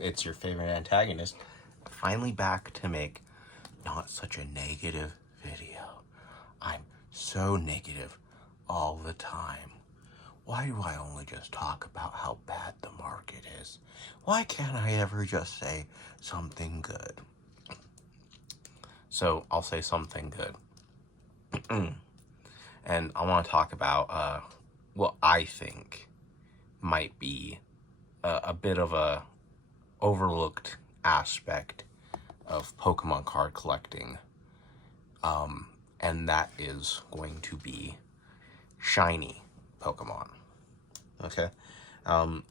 It's your favorite antagonist, finally back to make not such a negative video. I'm so negative all the time. Why do I only just talk about how bad the market is? Why can't I ever just say something good? So I'll say something good. And I want to talk about what I think might be a bit of a overlooked aspect of Pokemon card collecting. And that is going to be shiny Pokemon. Okay? And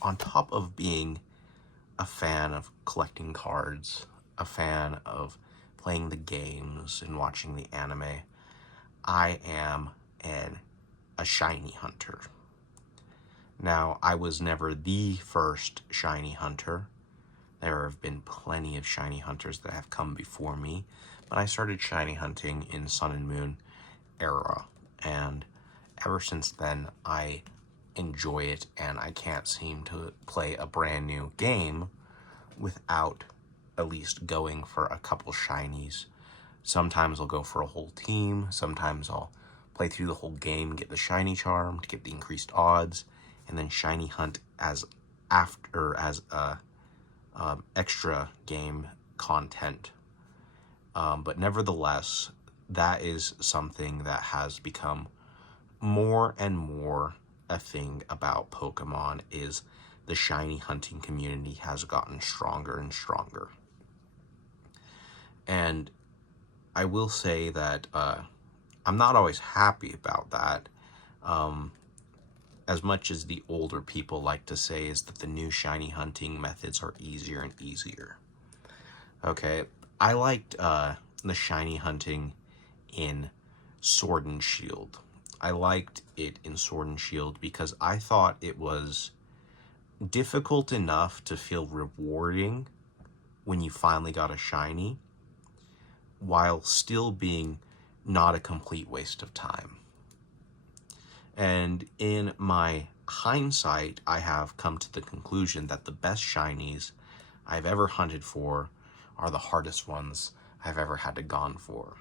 on top of being a fan of collecting cards, a fan of playing the games and watching the anime, I am a shiny hunter. Now, I was never the first shiny hunter. There have been plenty of shiny hunters that have come before me, but I started shiny hunting in Sun and Moon era, and ever since then, I enjoy it, and I can't seem to play a brand new game without at least going for a couple shinies. Sometimes I'll go for a whole team, sometimes I'll play through the whole game, get the shiny charm to get the increased odds, and then shiny hunt as extra game content. But nevertheless, that is something that has become more and more a thing about Pokemon, is the shiny hunting community has gotten stronger and stronger. And I will say that I'm not always happy about that. As much as the older people like to say is that the new shiny hunting methods are easier and easier. Okay, I liked the shiny hunting in Sword and Shield. I liked it in Sword and Shield because I thought it was difficult enough to feel rewarding when you finally got a shiny, while still being not a complete waste of time. And in my hindsight, I have come to the conclusion that the best shinies I've ever hunted for are the hardest ones I've ever had to gone for.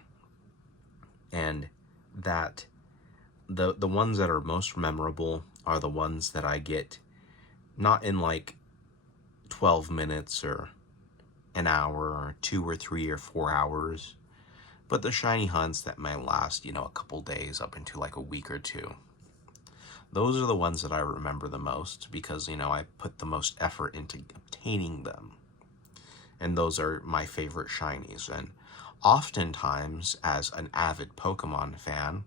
And that the ones that are most memorable are the ones that I get not in like 12 minutes or an hour or 2 or 3 or 4 hours, but the shiny hunts that might last, a couple days up into like a week or two. Those are the ones that I remember the most because, I put the most effort into obtaining them. And those are my favorite shinies. And oftentimes, as an avid Pokemon fan,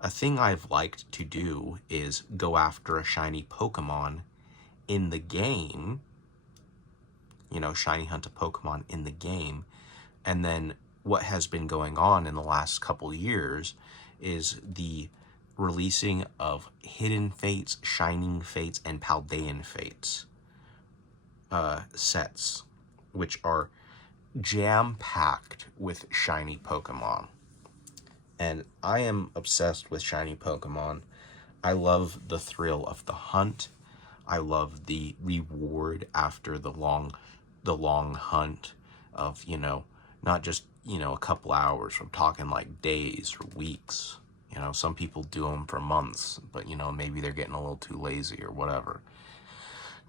a thing I've liked to do is go after a shiny Pokemon in the game, shiny hunt a Pokemon in the game. And then what has been going on in the last couple years is the releasing of Hidden Fates, Shining Fates, and Paldean Fates sets, which are jam-packed with shiny Pokemon. And I am obsessed with shiny Pokemon. I love the thrill of the hunt. I love the reward after the long hunt of, not just, a couple hours. I'm talking like days or weeks. Some people do them for months, but, maybe they're getting a little too lazy or whatever.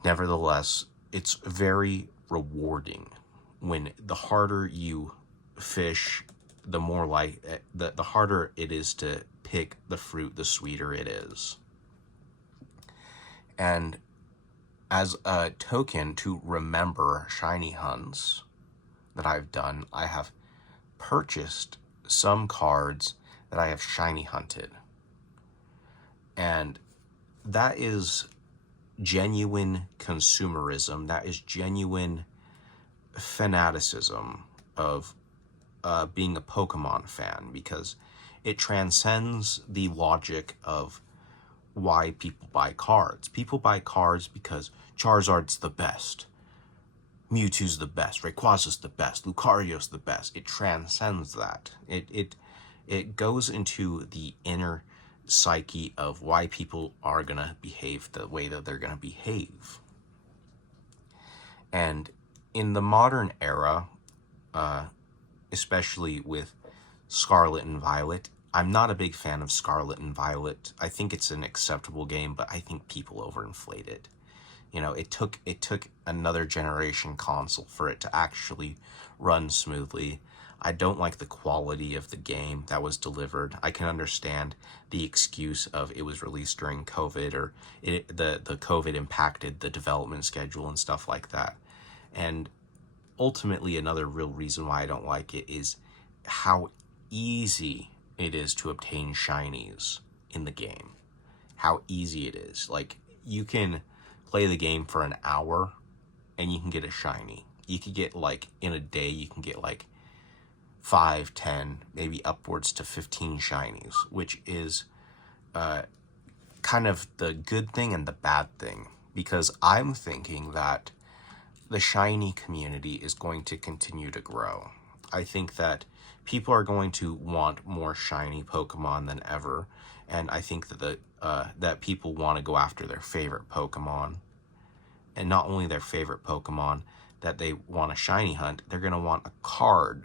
Nevertheless, it's very rewarding when the harder you fish, the more the harder it is to pick the fruit, the sweeter it is. And as a token to remember shiny hunts that I've done, I have purchased some cards that I have shiny hunted. And that is genuine consumerism. That is genuine fanaticism of being a Pokemon fan, because it transcends the logic of why people buy cards. People buy cards because Charizard's the best, Mewtwo's the best, Rayquaza's the best, Lucario's the best. It transcends that. It goes into the inner psyche of why people are gonna behave the way that they're gonna behave. And in the modern era, especially with Scarlet and Violet, I'm not a big fan of Scarlet and Violet. I think it's an acceptable game, but I think people overinflate it. You know, it took another generation console for it to actually run smoothly. I don't like the quality of the game that was delivered. I can understand the excuse of it was released during COVID, or the COVID impacted the development schedule and stuff like that. And ultimately, another real reason why I don't like it is how easy it is to obtain shinies in the game. How easy it is. Like, you can play the game for an hour and you can get a shiny. You could get, like, in a day, you can get like 5, 10, maybe upwards to 15 shinies, which is kind of the good thing and the bad thing. Because I'm thinking that the shiny community is going to continue to grow. I think that people are going to want more shiny Pokemon than ever, and I think that that people want to go after their favorite Pokemon, and not only their favorite Pokemon that they want a shiny hunt, they're going to want a card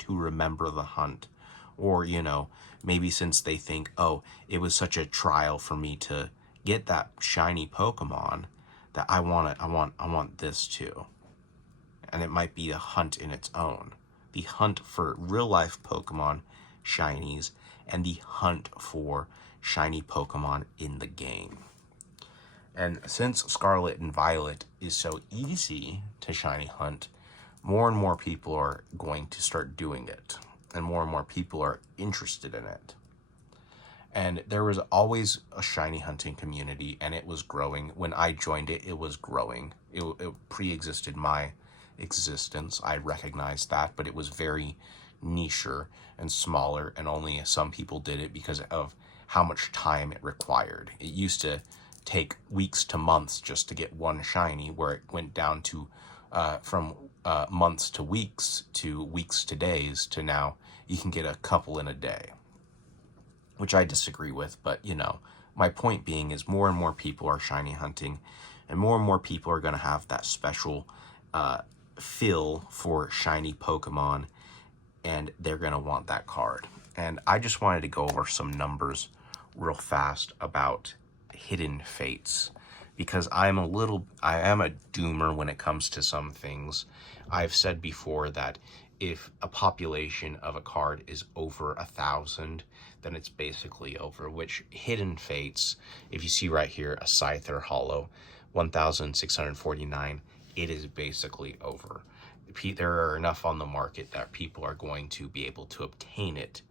to remember the hunt. Or, you know, maybe since they think, oh, it was such a trial for me to get that shiny Pokemon, that I want this too. And it might be a hunt in its own. The hunt for real life Pokemon shinies, and the hunt for shiny Pokemon in the game. And since Scarlet and Violet is so easy to shiny hunt, more and more people are going to start doing it, and more people are interested in it. And there was always a shiny hunting community, and it was growing. When I joined it, it was growing. It pre-existed my existence. I recognized that, but it was very nicher and smaller, and only some people did it because of how much time it required. It used to take weeks to months just to get one shiny, where it went down to from months to weeks to days, to now you can get a couple in a day, which I disagree with. But, you know, my point being is more and more people are shiny hunting, and more people are going to have that special feel for shiny Pokemon, and they're going to want that card. And I just wanted to go over some numbers real fast about Hidden Fates, because I am a doomer when it comes to some things. I've said before that if a population of a card is over 1,000, then it's basically over, which Hidden Fates, if you see right here, a Scyther Hollow, 1,649, it is basically over. There are enough on the market that people are going to be able to obtain it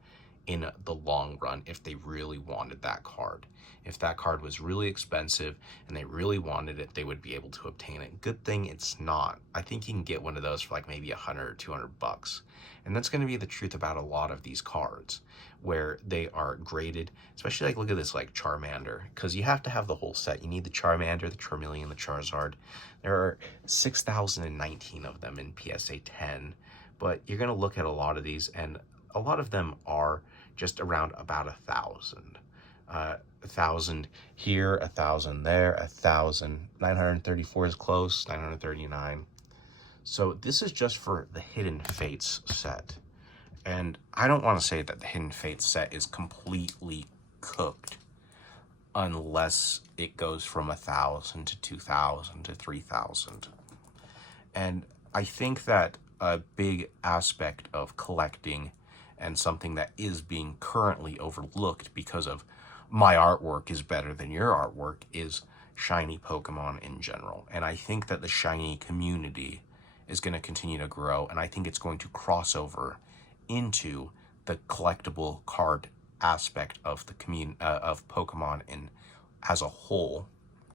in the long run if they really wanted that card. If that card was really expensive and they really wanted it, they would be able to obtain it. Good thing it's not. I think you can get one of those for like maybe 100 or 200 bucks. And that's going to be the truth about a lot of these cards, where they are graded, especially like, look at this, like Charmander, because you have to have the whole set. You need the Charmander, the Charmeleon, the Charizard. There are 6,019 of them in PSA 10, but you're going to look at a lot of these, and a lot of them are just around about 1,000. 1,000 here, 1,000 there, 1,934 is close, 939. So this is just for the Hidden Fates set. And I don't want to say that the Hidden Fates set is completely cooked, unless it goes from 1,000 to 2,000 to 3,000. And I think that a big aspect of collecting, and something that is being currently overlooked because of my artwork is better than your artwork, is shiny Pokemon in general. And I think that the shiny community is going to continue to grow, and I think it's going to cross over into the collectible card aspect of the of Pokemon in as a whole.